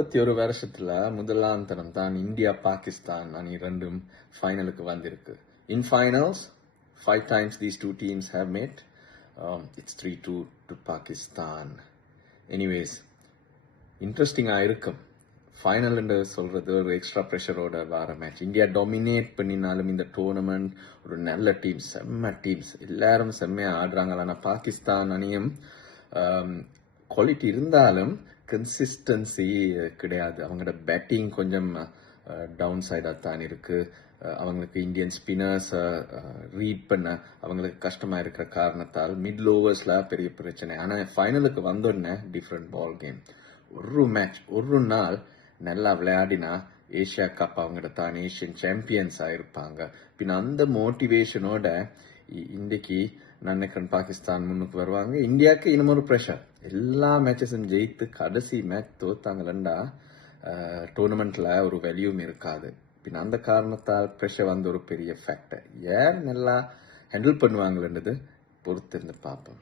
41 வருஷத்துல முதலாம் தரம் தான் இந்தியா பாகிஸ்தான் அணி ரெண்டும் ஃபைனலுக்கு வந்திருக்கு. In finals, 5 times these two teams have met. It's 3-2 to Pakistan. Anyways, இன்ட்ரெஸ்டிங்கா இருக்கும். ஃபைனல் என்று சொல்றது ஒரு எக்ஸ்ட்ரா ப்ரெஷரோட வர மேட்ச். இந்தியா டாமினேட் பண்ணினாலும் இந்த டோர்னமெண்ட் ஒரு நல்ல டீம், செம்ம டீம்ஸ், எல்லாரும் செம்மையா ஆடுறாங்க. ஆனா பாகிஸ்தான் அணியும் குவாலிட்டி இருந்தாலும் கன்சிஸ்டன்சி கிடையாது. அவங்களோட பேட்டிங் கொஞ்சம் டவுன் சைடாக தான் இருக்கு. அவங்களுக்கு இந்தியன் ஸ்பின்னர்ஸ் ரீட் பண்ண அவங்களுக்கு கஷ்டமா இருக்கிற காரணத்தால் மிடில் ஓவர்ஸ்ல பெரிய பிரச்சனை. ஆனா ஃபைனலுக்கு வந்தோடனே டிஃப்ரெண்ட் பால் கேம். ஒரு மேட்ச் ஒரு நாள் நல்லா விளையாடினா ஏஷியா கப் அவங்கள்ட்ட தான் ஏஷியன் சாம்பியன்ஸ் ஆயிருப்பாங்க. பின் அந்த மோட்டிவேஷனோட இன்னைக்கு நான் நினைக்கிறேன் பாகிஸ்தான் முன்னுக்கு வருவாங்க. இந்தியாவுக்கு இன்னும் ஒரு ப்ரெஷர். எல்லா மேட்சஸும் ஜெயித்து கடைசி மேட்ச் தோத்தாங்களா டோர்னமெண்ட்ல ஒரு வேல்யூம் இருக்காது. பின் அந்த காரணத்தால் ப்ரெஷர் வந்து ஒரு பெரிய ஃபேக்டர். ஏன் நல்லா ஹேண்டில் பண்ணுவாங்கன்றது பொறுத்திருந்து பார்ப்போம்.